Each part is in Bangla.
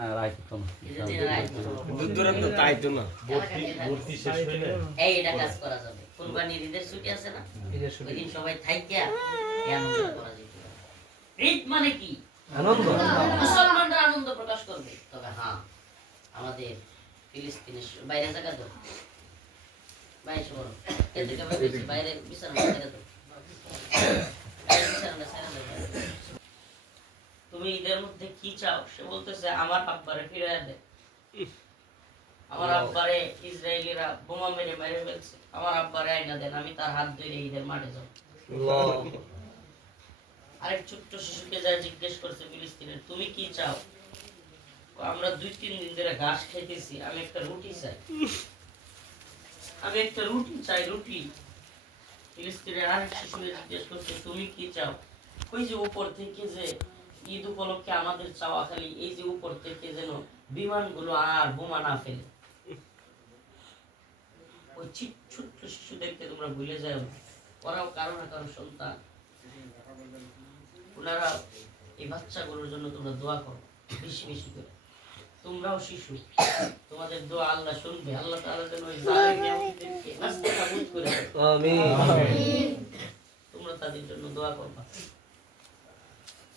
না রাইতো না দূর দূরান্ত তাই তো না ভর্তি শেষ হইলে এই এটা কাজ করা যাবে কুরবানির ঈদের ছুটি আছে না ওই দিন সবাই থাইকা এই আনন্দ করা যেতে পারে ঈদ মানে কি আনন্দ মুসলমানরা আনন্দ প্রকাশ করবে তবে হ্যাঁ আমাদের ফিলিস্তিনের বাইরে জায়গা তো বাইরে বড় এদিকে বাইরে বিছানা জায়গা তো তুমি ঈদের মধ্যে কি চাও সে বলতেছে আমার আব্বারে ফিরাইয়া দে আমার আব্বারে ইসরায়েলিরা বোমা মেরে মেরে ফেলছে আমার আব্বারে আইনা দেন আমি তার হাত ধরে ঈদের মাঠে যাব আরেক ছোট্ট শিশুকে যা জিজ্ঞেস করছে ফিলিস্তিনের তুমি কি চাও আমরা 2-3 দিন ধরে ঘাস খাইতেছি আমি একটা রুটি চাই রুটি ফিলিস্তিনের আরেক শিশুকে জিজ্ঞেস করছে তুমি কি চাও ওই যে উপর থেকে যে ঈদ উপলক্ষে আমাদের চাওয়া খালি এই যে উপর থেকে যেন বিমানগুলো আর বোমা না ফেলে ওই ছোট্ট শিশুদেরকে তোমরা ভুলে যাও ওরাও কারো না কারো সন্তান ওনারা এই বাচ্চাগুলোর জন্য তোমরা দোয়া করো বেশি বেশি করে তোমরাও শিশু তোমাদের দোয়া আল্লাহ শুনবে আল্লাহ তাআলা যেন ওই জালিমদেরকে রাস্তাটা মুক্ত করে দেয় আমিন তোমরা তাদের জন্য দোয়া করবা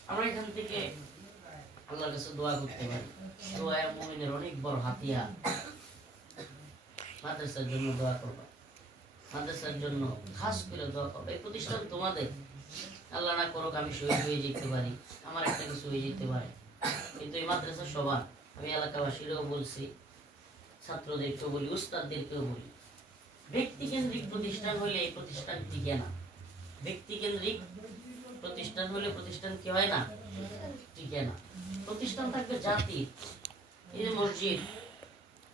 আমরা এখান থেকে আল্লাহর কাছে দোয়া করতে পারি দোয়া মুমিনের অনেক বড় হাতিয়ার মাদ্রাসার জন্য দোয়া করবা মাদ্রাসার জন্য খাস করে দোয়া করবা এই প্রতিষ্ঠান তোমাদের আল্লাহ না করুক আমি শহীদ হয়ে যেতে পারি আমার একটা কিছু হয়ে যেতে পারে কিন্তু এই মাদ্রাসা সবার আমি এলাকাবাসীরাও বলছি ছাত্রদেরকেও বলি উস্তাদদেরকেও বলি ব্যক্তিকেন্দ্রিক প্রতিষ্ঠান হলে এই প্রতিষ্ঠান টিকে না ব্যক্তিকেন্দ্রিক প্রতিষ্ঠান হলে প্রতিষ্ঠান কি হয় না টিকে না প্রতিষ্ঠান থাকবে জাতি এই যে মসজিদ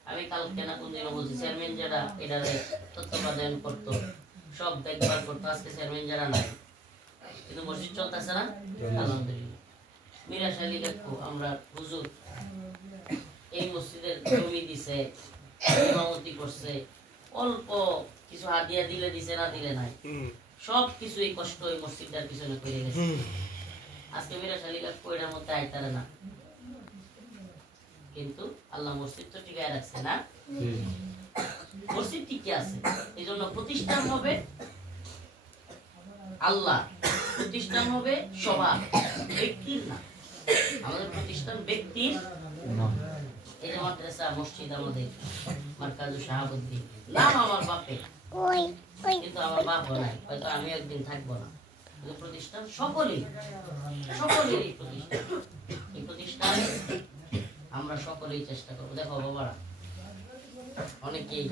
আমি কালকে না কোন দিন বলছি চেয়ারম্যান যারা এটা তত্ত্বাবধান করতো সব দেখভাল করতো আজকে চেয়ারম্যান যারা নাই কিন্তু মসজিদ চলতেছে না আলহামদুলিল্লাহ মিরাশালী দেখো আমরা হুজুর এই মসজিদের জমি দিছে ইমামতি করছে অল্প কিছু হাদিয়া দিলে দিছে না দিলে নাই সব কিছু এই কষ্ট এই মসজিদটার পিছনে করে গেছে আজকে মিরাশালী দেখো এটার মধ্যে আইতারে না কিন্তু আল্লাহ মসজিদ তো টিকায় রাখছে না মসজিদ টিকে আছে এই জন্য প্রতিষ্ঠান হবে আল্লাহ প্রতিষ্ঠান হবে সবার ব্যক্তির না আমাদের প্রতিষ্ঠান ব্যক্তির এই যে মাদ্রাসা মসজিদ আমাদের মারকাজু শাহাবুদ্দিন নাম আমার বাপে কিন্তু আমার বাপ নাই হয়তো আমি একদিন থাকবো না প্রতিষ্ঠান সকলেরই প্রতিষ্ঠান এই প্রতিষ্ঠানে আমরা সকলেই চেষ্টা করবো দেখো বাবারা অনেকেই